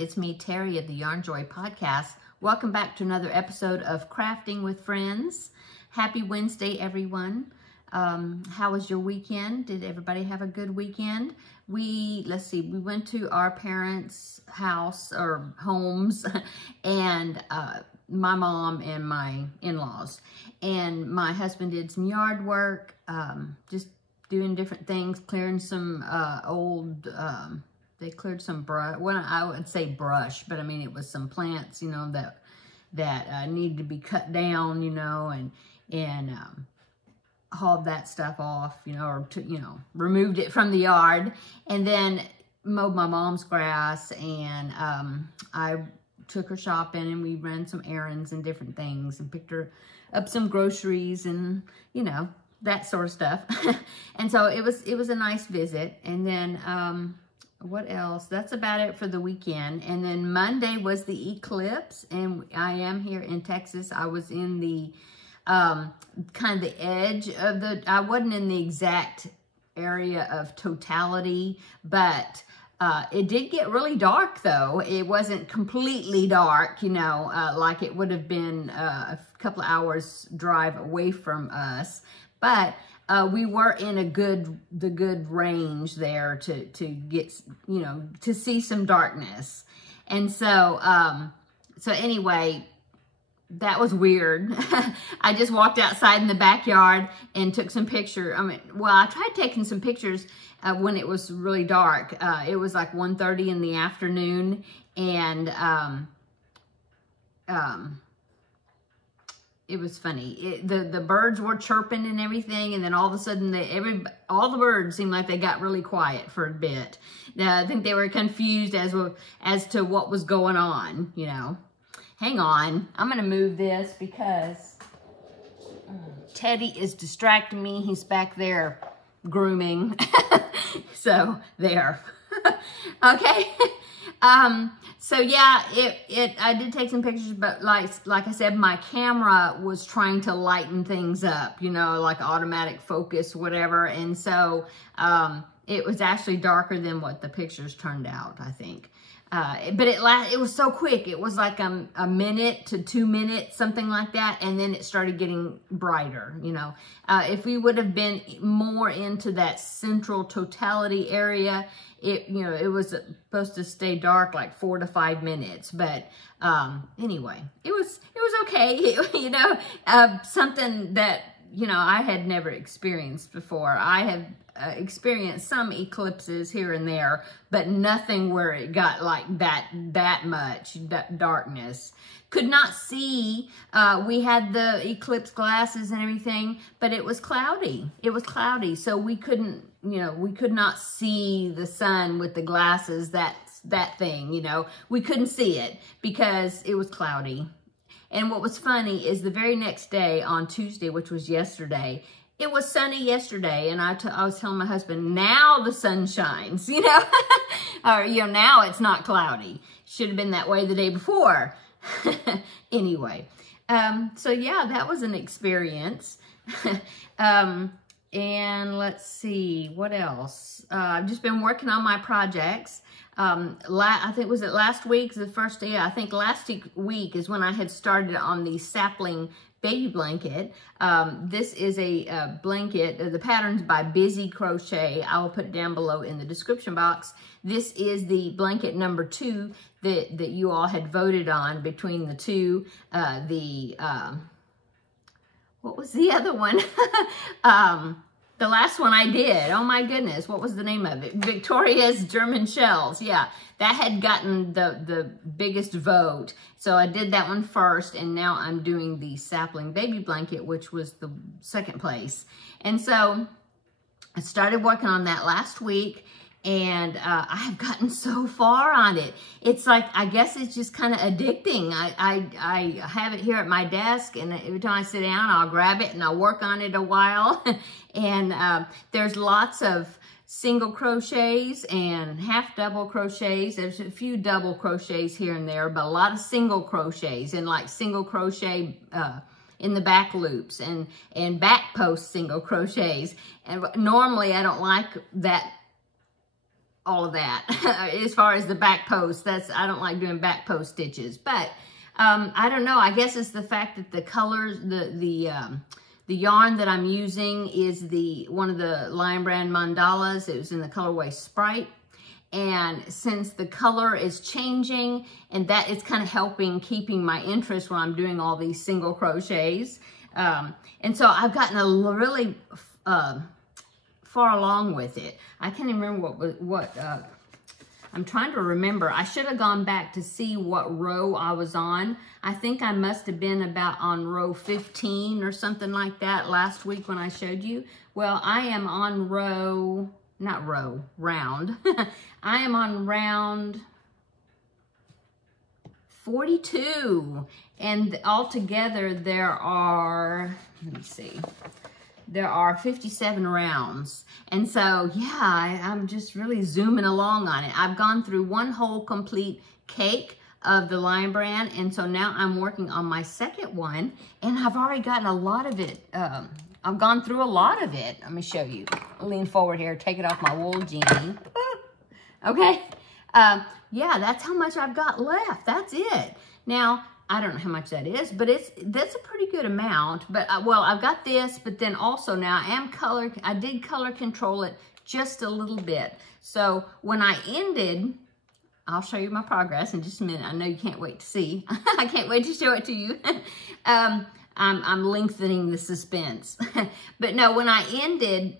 It's me, Terry, of the Yarn Joy podcast. Welcome back to another episode of Crafting with Friends. Happy Wednesday, everyone. How was your weekend? Did everybody have a good weekend? We went to our parents' house or homes and my mom and my in-laws. And my husband did some yard work, just doing different things, clearing some they cleared some brush. Well, I would say brush, but I mean, it was some plants, you know, that needed to be cut down, you know, and hauled that stuff off, you know, or removed it from the yard, and then mowed my mom's grass, and I took her shopping, and we ran some errands and different things, and picked her up some groceries, and you know, that sort of stuff. And so it was a nice visit. And then what else? That's about it for the weekend. And then Monday was the eclipse, and I am here in Texas. I was in the kind of the edge of I wasn't in the exact area of totality, but it did get really dark though. It wasn't completely dark, you know, like it would have been a couple of hours drive away from us, but we were in the good range there to get, you know, to see some darkness. And so, so anyway, that was weird. I just walked outside in the backyard and took some pictures. I mean, well, I tried taking some pictures when it was really dark. It was like 1:30 in the afternoon, and it was funny. The birds were chirping and everything, and then all of a sudden, all the birds seemed like they got really quiet for a bit. I think they were confused as to what was going on, you know. Hang on, I'm gonna move this because Teddy is distracting me. He's back there grooming. So there. Okay. So yeah, I did take some pictures, but like I said, my camera was trying to lighten things up, you know, like automatic focus, whatever. And so it was actually darker than what the pictures turned out, I think. But it was so quick. It was like a minute to 2 minutes, something like that. And then it started getting brighter, you know. If we would have been more into that central totality area, it was supposed to stay dark like 4 to 5 minutes. But anyway, it was okay. You know, something that, you know, I had never experienced before. I have experienced some eclipses here and there, but nothing where it got like that much darkness. Could not see. We had the eclipse glasses and everything, but it was cloudy. It was cloudy, so we couldn't, you know, we could not see the sun with the glasses. That thing, you know, we couldn't see it because it was cloudy. And what was funny is the very next day, on Tuesday, which was yesterday, it was sunny yesterday, and I was telling my husband, now the sun shines, you know, or, you know, now it's not cloudy. Should have been that way the day before. Anyway, so yeah, that was an experience. And let's see, what else? I've just been working on my projects. I think, was it last week, the first day? I think last week is when I had started on the Sapling baby blanket. This is a blanket. The pattern's by Busy Crochet. I will put it down below in the description box. This is the blanket number 2 that you all had voted on between the two. What was the other one? The last one I did, oh my goodness, what was the name of it? Victoria's German Shells. Yeah, that had gotten the biggest vote. So I did that one first, and now I'm doing the Sapling baby blanket, which was the second place. And so I started working on that last week, and I have gotten so far on it. It's like, I guess it's just kind of addicting. I have it here at my desk, and every time I sit down, I'll grab it and I'll work on it a while. And there's lots of single crochets and half double crochets. There's a few double crochets here and there, but a lot of single crochets, and like single crochet in the back loops and back post single crochets. And normally I don't like that all of that. As far as the back post, I don't like doing back post stitches, but I don't know. I guess it's the fact that the colors, the yarn that I'm using is one of the Lion Brand mandalas. It was in the colorway Sprite. And since the color is changing, and that is kind of helping keeping my interest when I'm doing all these single crochets. And so I've gotten really far along with it. I can't even remember what I'm trying to remember. I should have gone back to see what row I was on. I think I must have been about on row 15 or something like that last week when I showed you. Well, I am on round. I am on round 42. And altogether there are, let me see, there are 57 rounds. And so, yeah, I'm just really zooming along on it. I've gone through one whole complete cake of the Lion Brand. And so now I'm working on my second one. And I've already gotten a lot of it. I've gone through a lot of it. Let me show you. I'll lean forward here, take it off my wool genie. Okay. Yeah, that's how much I've got left. That's it. Now, I don't know how much that is, but that's a pretty good amount. But well, I've got this, but then also now I did color control it just a little bit. So when I ended, I'll show you my progress in just a minute. I know you can't wait to see. I can't wait to show it to you. I'm lengthening the suspense. But no, when I ended,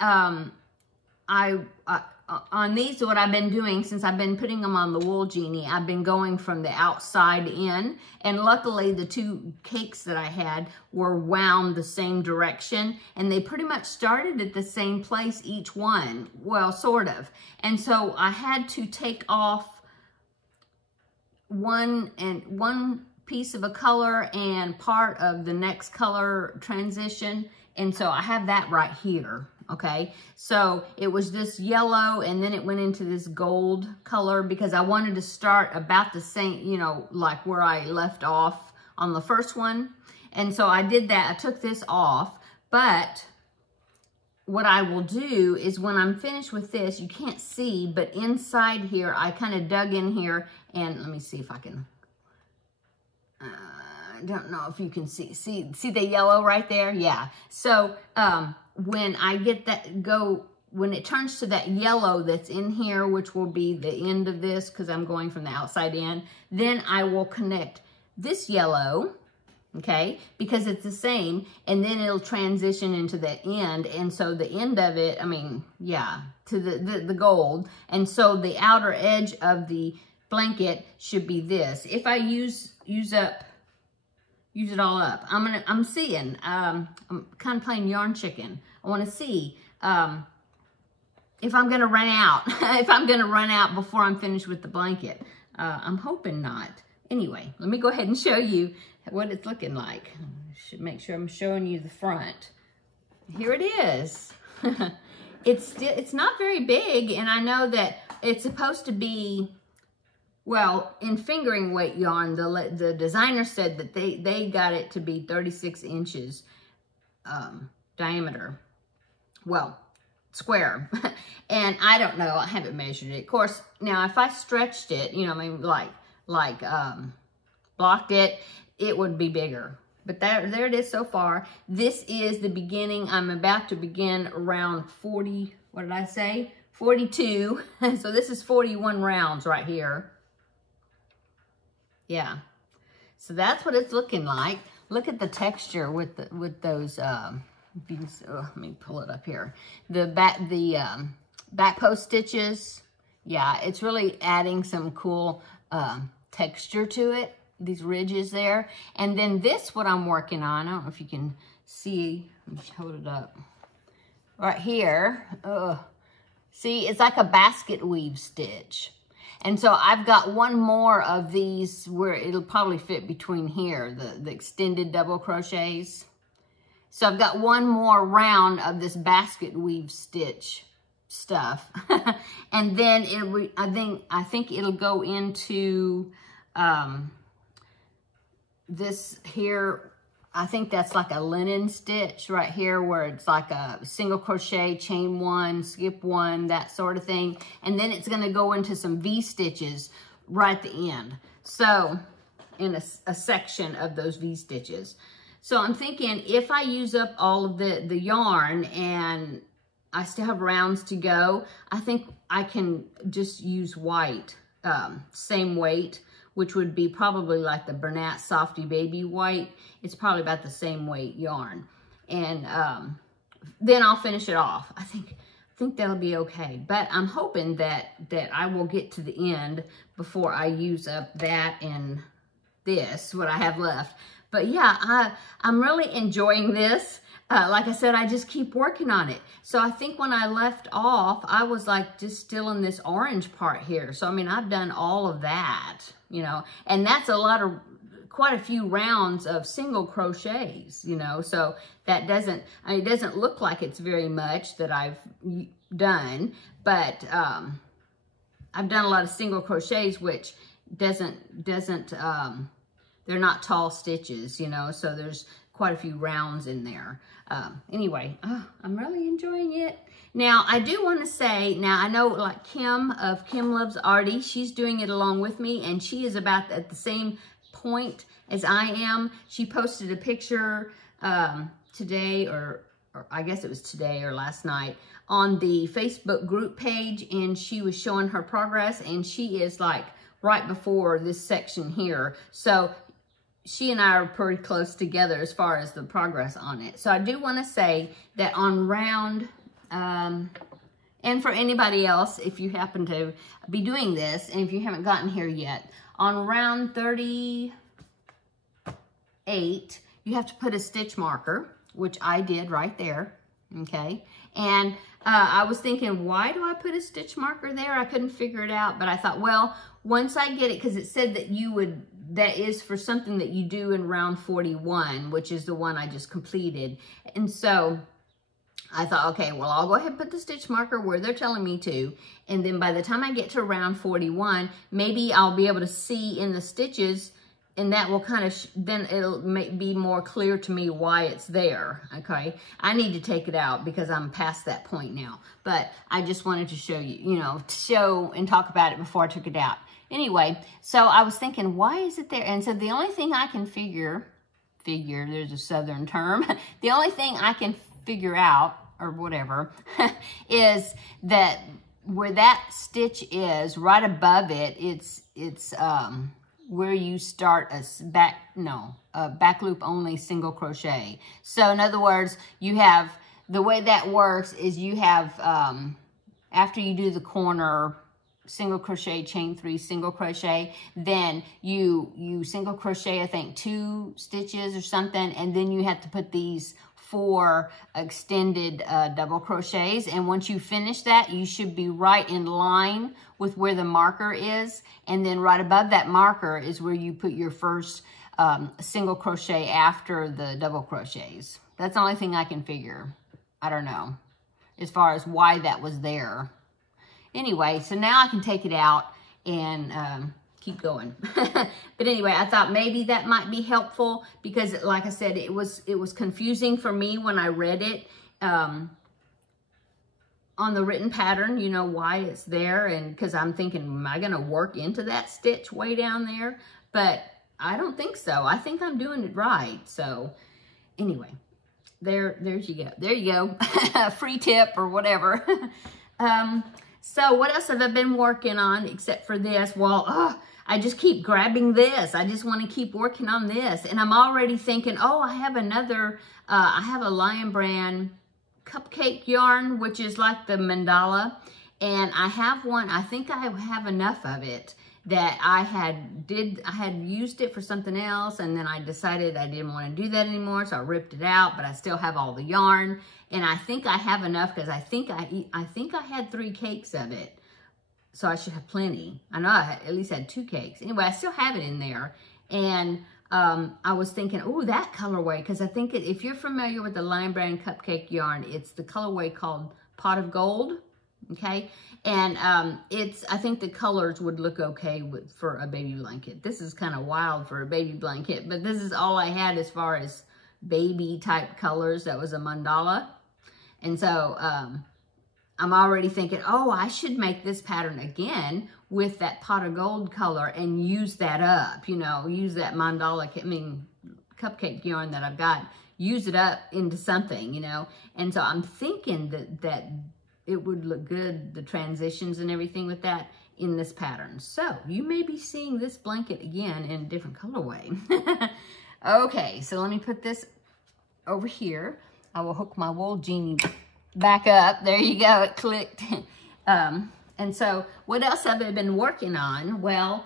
on these, what I've been doing since I've been putting them on the wool genie, I've been going from the outside in, and luckily the two cakes that I had were wound the same direction, and they pretty much started at the same place each one, well, sort of. And so I had to take off one piece of a color and part of the next color transition, and so I have that right here. Okay, so it was this yellow and then it went into this gold color because I wanted to start about the same, you know, like where I left off on the first one. And so I did that. I took this off, but what I will do is when I'm finished with this, you can't see, but inside here, I kind of dug in here and let me see if I can, I don't know if you can see the yellow right there? Yeah. So, when I get when it turns to that yellow that's in here, which will be the end of this because I'm going from the outside in, then I will connect this yellow, okay, because it's the same, and then it'll transition into the end, and so the end of it, I mean, yeah, to the gold, and so the outer edge of the blanket should be this. If I use it all up. I'm seeing, I'm kind of playing yarn chicken. I want to see if I'm going to run out, if I'm going to run out before I'm finished with the blanket. I'm hoping not. Anyway, let me go ahead and show you what it's looking like. I should make sure I'm showing you the front. Here it is. It's not very big, and I know that it's supposed to be, well, in fingering weight yarn, the designer said that they got it to be 36 inches diameter. Well, square. And I don't know, I haven't measured it. Of course, now if I stretched it, you know, I mean, like blocked it, it would be bigger. But there it is so far. This is the beginning. I'm about to begin around 40, what did I say? 42. So this is 41 rounds right here. Yeah, so that's what it's looking like. Look at the texture with those. Let me pull it up here. The back post stitches. Yeah, it's really adding some cool texture to it. These ridges there, and then this what I'm working on. I don't know if you can see. Let me hold it up. Right here. See, it's like a basket weave stitch. And so I've got one more of these where it'll probably fit between here, the extended double crochets. So I've got one more round of this basket weave stitch stuff. And then I think it'll go into this here I think that's like a linen stitch right here where it's like a single crochet, chain one, skip one, that sort of thing. And then it's going to go into some V stitches right at the end. So in a section of those V stitches. So I'm thinking if I use up all of the yarn and I still have rounds to go, I think I can just use white, same weight, which would be probably like the Bernat Softy Baby white. It's probably about the same weight yarn. And then I'll finish it off. I think that'll be okay. But I'm hoping that I will get to the end before I use up that and this, what I have left. But yeah, I'm really enjoying this. Like I said, I just keep working on it. So I think when I left off, I was like just still in this orange part here. So I mean, I've done all of that, you know, and that's quite a few rounds of single crochets, you know, so that doesn't, I mean, it doesn't look like it's very much that I've done, but I've done a lot of single crochets, which doesn't they're not tall stitches, you know, so there's quite a few rounds in there. Anyway, I'm really enjoying it. Now, I do want to say, now I know like Kim of Kim Loves Artie, she's doing it along with me, and she is about at the same point as I am. She posted a picture today, or I guess it was today or last night, on the Facebook group page, and she was showing her progress, and she is like right before this section here. So she and I are pretty close together as far as the progress on it. So I do want to say that on round, and for anybody else, if you happen to be doing this, and if you haven't gotten here yet, on round 38, you have to put a stitch marker, which I did right there, okay? And I was thinking, why do I put a stitch marker there? I couldn't figure it out, but I thought, well, once I get it, because it said that that is for something that you do in round 41, which is the one I just completed. And so I thought, okay, well, I'll go ahead and put the stitch marker where they're telling me to. And then by the time I get to round 41, maybe I'll be able to see in the stitches, and that will kind of, then it'll be more clear to me why it's there, okay? I need to take it out because I'm past that point now. But I just wanted to show you, you know, to show and talk about it before I took it out. Anyway, so I was thinking, why is it there? And so the only thing I can figure, there's a Southern term, the only thing I can figure out, or whatever, is that where that stitch is, right above it, it's where you start a back loop only single crochet. So in other words, you have, the way that works is you have, after you do the corner single crochet, chain 3, single crochet, then you single crochet, I think 2 stitches or something, and then you have to put these 4 extended double crochets. And once you finish that, you should be right in line with where the marker is. And then right above that marker is where you put your first single crochet after the double crochets. That's the only thing I can figure. I don't know, as far as why that was there. Anyway, so now I can take it out and keep going. But anyway, I thought maybe that might be helpful because, like I said, it was confusing for me when I read it on the written pattern, you know, why it's there. And because I'm thinking, am I going to work into that stitch way down there? But I don't think so. I think I'm doing it right. So anyway, there you go. There you go. Free tip or whatever. So what else have I been working on except for this? Well, I just keep grabbing this. I just want to keep working on this. And I'm already thinking, oh, I have another, I have a Lion Brand Cupcake Yarn, which is like the mandala. And I have one, I think I have enough of it that I had used it for something else, and then I decided I didn't want to do that anymore, so I ripped it out, but I still have all the yarn, and I think I have enough because I think I had 3 cakes of it, so I should have plenty. I know I at least had 2 cakes. Anyway, I still have it in there, and I was thinking, oh, that colorway, because I think if you're familiar with the Lion Brand Cupcake Yarn, it's the colorway called Pot of Gold. Okay, and I think the colors would look okay for a baby blanket. This is kind of wild for a baby blanket, but this is all I had as far as baby type colors that was a mandala. And so I'm already thinking, oh, I should make this pattern again with that pot of gold color and use that up, you know, use that mandala, cupcake yarn that I've got, use it up into something, you know. And so I'm thinking that it would look good, the transitions and everything with that in this pattern. So you may be seeing this blanket again in a different colorway. Okay, so let me put this over here. I will hook my wool genie back up. There you go, it clicked. And so what else have I been working on? Well,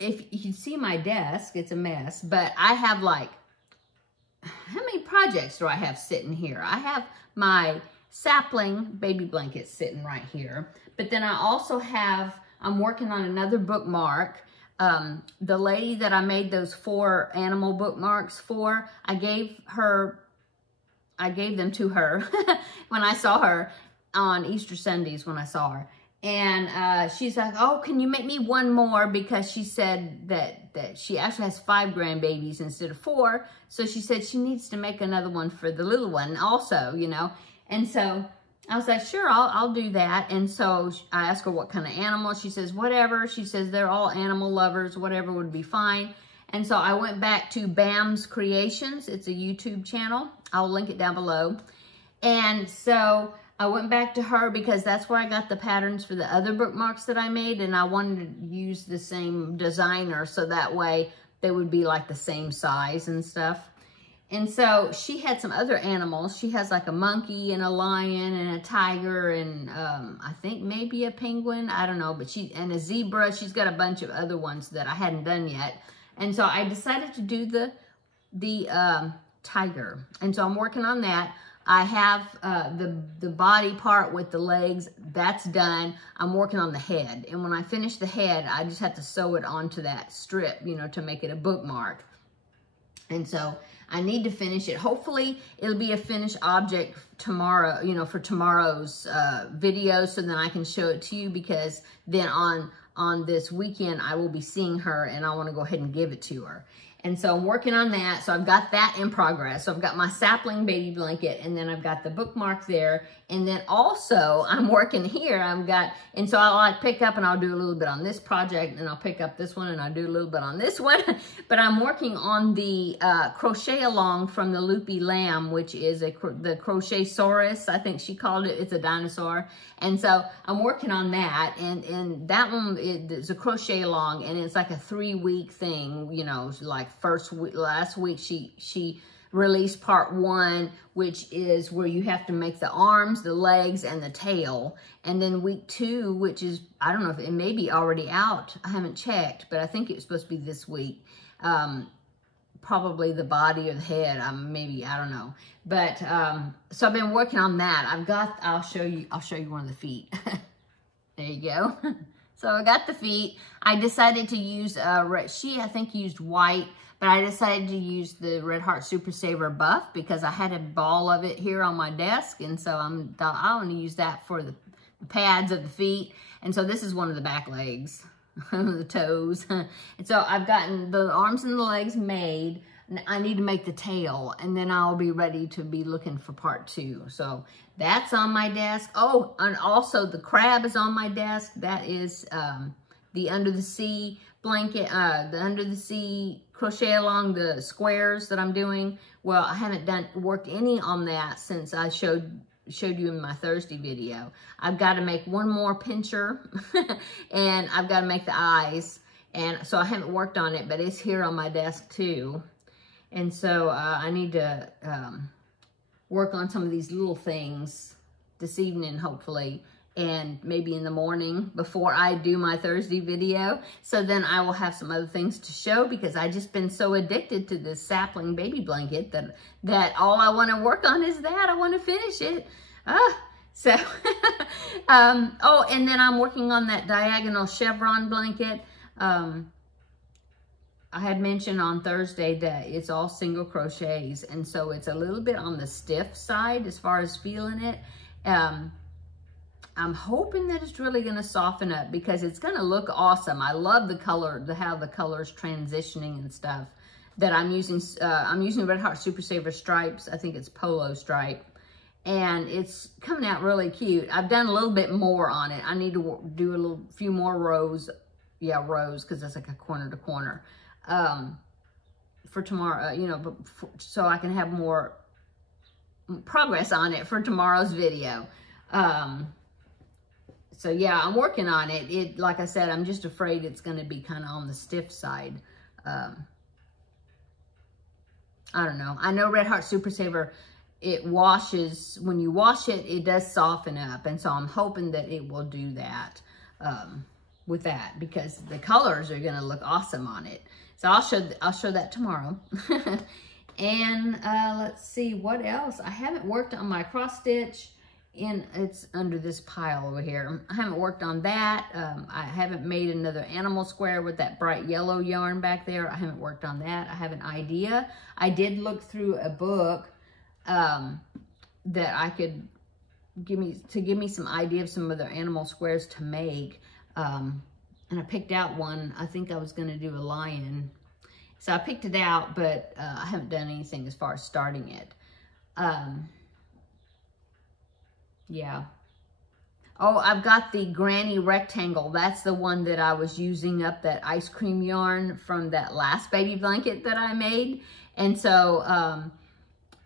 if you see my desk, it's a mess, but I have like, how many projects do I have sitting here? I have my Sapling baby blanket sitting right here, but then I also have, I'm working on another bookmark. The lady that I made those 4 animal bookmarks for, I gave them to her when I saw her on Easter Sundays when I saw her. And she's like, oh, can you make me one more? Because she said that she actually has 5 grandbabies instead of 4. So she said she needs to make another one for the little one also, you know. And so I was like, sure, I'll do that. And so I asked her what kind of animal. She says, whatever. She says they're all animal lovers. Whatever would be fine. And so I went back to Bam's Creations. It's a YouTube channel. I'll link it down below. And so I went back to her because that's where I got the patterns for the other bookmarks that I made. And I wanted to use the same designer so that way they would be like the same size and stuff. And so she had some other animals. She has like a monkey and a lion and a tiger and I think maybe a penguin. I don't know, but and a zebra. She's got a bunch of other ones that I hadn't done yet. And so I decided to do the tiger. And so I'm working on that. I have the body part with the legs. That's done. I'm working on the head. And when I finish the head, I just have to sew it onto that strip, you know, to make it a bookmark. And so I need to finish it. Hopefully it'll be a finished object tomorrow, you know, for tomorrow's video, so then I can show it to you, because then on this weekend I will be seeing her and I want to go ahead and give it to her. And so I'm working on that. So I've got that in progress. So I've got my Sapling baby blanket, and then I've got the bookmark there. And then also I'm working here. And so I'll like pick up and I'll do a little bit on this project, and I'll pick up this one and I'll do a little bit on this one. But I'm working on the crochet along from the Loopy Lamb, which is the Crochet-saurus, I think she called it. It's a dinosaur. And so I'm working on that. And that one is a crochet along, and it's like a 3-week thing, you know, like last week she released part 1, which is where you have to make the arms, the legs, and the tail. And then week 2, which is, I don't know if it may be already out. I haven't checked, but I think it was supposed to be this week. Probably the body or the head, maybe, I don't know. But so I've been working on that. I'll show you one of the feet. There you go. So I got the feet. I decided to use she I think used white, but I decided to use the Red Heart Super Saver buff because I had a ball of it here on my desk, and so I want to use that for the pads of the feet. And so this is one of the back legs, the toes. And so I've gotten the arms and the legs made. I need to make the tail, and then I'll be ready to be looking for part 2. So that's on my desk. Oh, and also the crab is on my desk. That is the Under the Sea blanket, the Under the Sea crochet along the squares that I'm doing. Well, I haven't worked any on that since I showed you in my Thursday video. I've got to make one more pincher and I've got to make the eyes. And so I haven't worked on it, but it's here on my desk too. And so I need to work on some of these little things this evening, hopefully, and maybe in the morning before I do my Thursday video. So then I will have some other things to show, because I just been so addicted to this Sapling baby blanket that all I want to work on is that. I want to finish it. So, oh, and then I'm working on that diagonal chevron blanket. I had mentioned on Thursday that it's all single crochets, and so it's a little bit on the stiff side as far as feeling it. I'm hoping that it's really going to soften up, because it's going to look awesome. I love the color, how the color's transitioning and stuff. that I'm using Red Heart Super Saver stripes. I think it's polo stripe. And it's coming out really cute. I've done a little bit more on it. I need to do a few more rows. Yeah, rows, because that's like a corner to corner. For tomorrow, you know, so I can have more progress on it for tomorrow's video. So yeah, I'm working on it. Like I said, I'm just afraid it's going to be kind of on the stiff side. I don't know. I know Red Heart Super Saver, it washes, when you wash it, it does soften up. And so I'm hoping that it will do that with that, because the colors are going to look awesome on it. So I'll show that tomorrow. And let's see what else. I haven't worked on my cross stitch. It's under this pile over here. I haven't worked on that. I haven't made another animal square with that bright yellow yarn back there. I haven't worked on that. I have an idea. I did look through a book that I could give me some idea of some other animal squares to make. And I picked out one. I think I was going to do a lion. So I picked it out, but I haven't done anything as far as starting it. Yeah. Oh, I've got the Granny Rectangle. That's the one that I was using up that ice cream yarn from that last baby blanket that I made. And so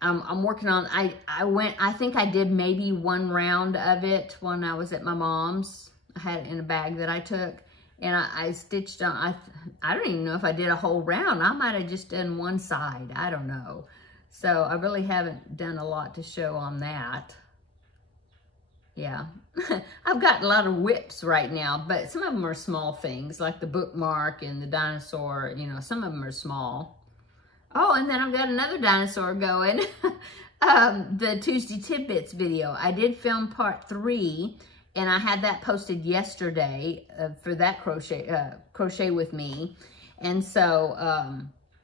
I'm working on, I think I did maybe one round of it when I was at my mom's. I had it in a bag that I took. And I stitched on, I don't even know if I did a whole round. I might have just done one side. I don't know. So I really haven't done a lot to show on that. Yeah. I've got a lot of whips right now, but some of them are small things, like the bookmark and the dinosaur. You know, some of them are small. Oh, and then I've got another dinosaur going. The Tuesday Tidbits video. I did film part 3. And I had that posted yesterday for that crochet with me. And so,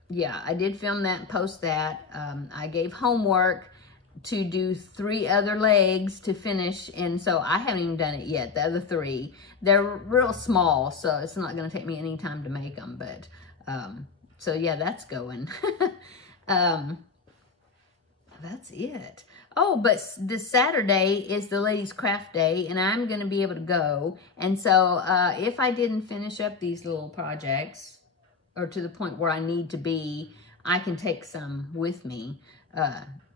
yeah, I did film that and post that. I gave homework to do 3 other legs to finish. And so I haven't even done it yet, the other 3. They're real small, so it's not going to take me any time to make them. But, so yeah, that's going. That's it. Oh, but this Saturday is the Ladies Craft Day, and I'm going to be able to go. And so if I didn't finish up these little projects, or to the point where I need to be, I can take some with me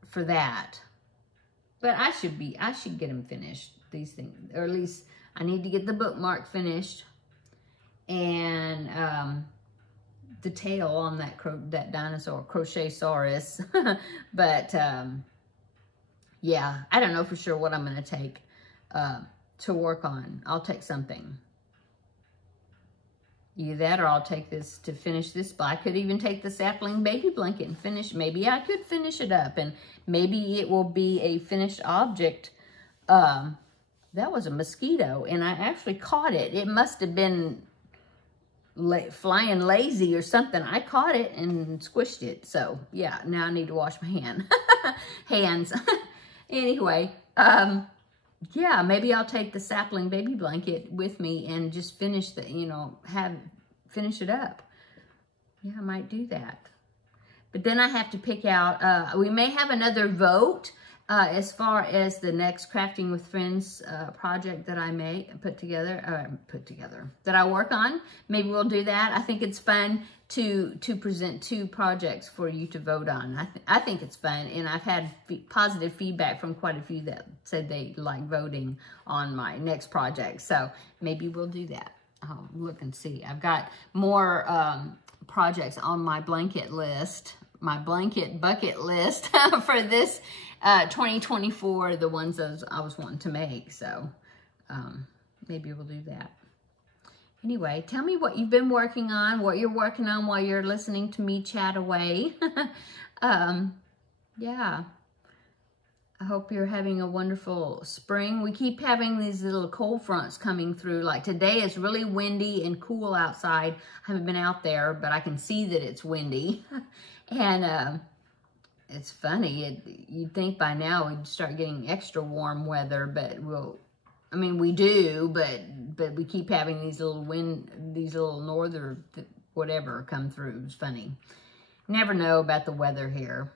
for that. But I should get them finished, these things. Or at least I need to get the bookmark finished. And the tail on that dinosaur, Crochet-saurus. But... yeah, I don't know for sure what I'm going to take to work on. I'll take something. Either that, or I'll take this to finish this. But I could even take the Sapling baby blanket and finish. Maybe I could finish it up, and maybe it will be a finished object. That was a mosquito, and I actually caught it. It must have been flying lazy or something. I caught it and squished it. So, yeah, now I need to wash my hands. Anyway, yeah, maybe I'll take the Sapling baby blanket with me and just finish the, you know, finish it up. Yeah, I might do that. But then I have to pick out, we may have another vote as far as the next Crafting with Friends project that I may put together, that I work on. Maybe we'll do that. I think it's fun to present 2 projects for you to vote on. I think it's fun, and I've had positive feedback from quite a few that said they like voting on my next project. So maybe we'll do that. I'll look and see. I've got more projects on my blanket list, my blanket bucket list for this 2024, the ones I was wanting to make. So maybe we'll do that. Anyway, tell me what you've been working on, what you're working on while you're listening to me chat away. Yeah. I hope you're having a wonderful spring. We keep having these little cold fronts coming through. Like today is really windy and cool outside. I haven't been out there, but I can see that it's windy. And it's funny. You'd think by now we'd start getting extra warm weather, but we do, but we keep having these little northern whatever come through. It's funny. never know about the weather here.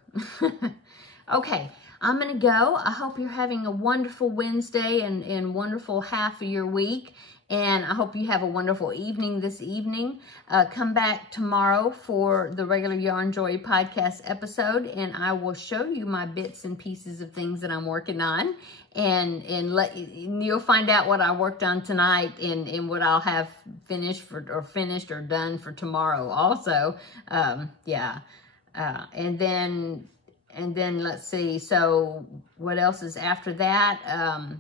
Okay, I'm going to go. I hope you're having a wonderful Wednesday and wonderful half of your week. And I hope you have a wonderful evening this evening. Come back tomorrow for the regular Yarn Joy podcast episode, and I will show you my bits and pieces of things that I'm working on, and you'll find out what I worked on tonight and what I'll have finished or done for tomorrow also. Yeah, and then let's see. So what else is after that?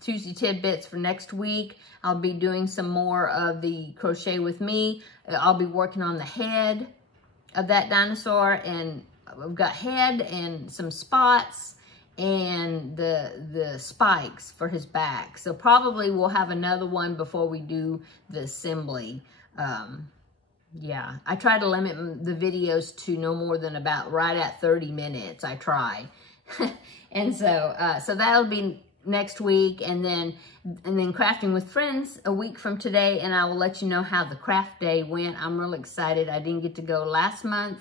Tuesday tidbits for next week. I'll be doing some more of the crochet with me. I'll be working on the head of that dinosaur, and I've got head and some spots and the spikes for his back. So probably we'll have another one before we do the assembly. Yeah, I try to limit the videos to no more than about right at 30 minutes. I try. And so that'll be next week, and then crafting with friends a week from today, and I will let you know how the craft day went. I'm really excited. I didn't get to go last month.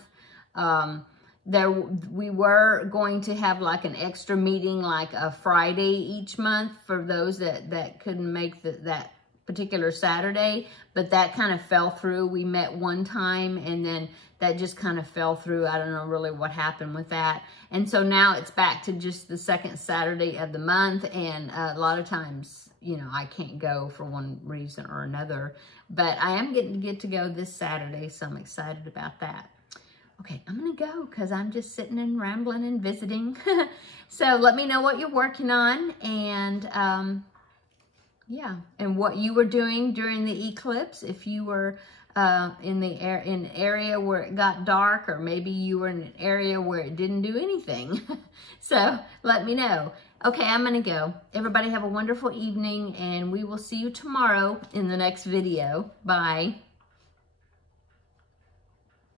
We were going to have like an extra meeting like a Friday each month for those that couldn't make that particular Saturday, but that kind of fell through. We met one time and then that just kind of fell through. I don't know really what happened with that. And so now it's back to just the second Saturday of the month. And a lot of times, you know, I can't go for one reason or another, but I am getting to get to go this Saturday. So I'm excited about that. Okay, I'm going to go because I'm just sitting and rambling and visiting. So let me know what you're working on, and yeah, and what you were doing during the eclipse. If you were in an area where it got dark, or maybe you were in an area where it didn't do anything. So let me know. Okay, I'm gonna go. Everybody have a wonderful evening, and we will see you tomorrow in the next video. Bye.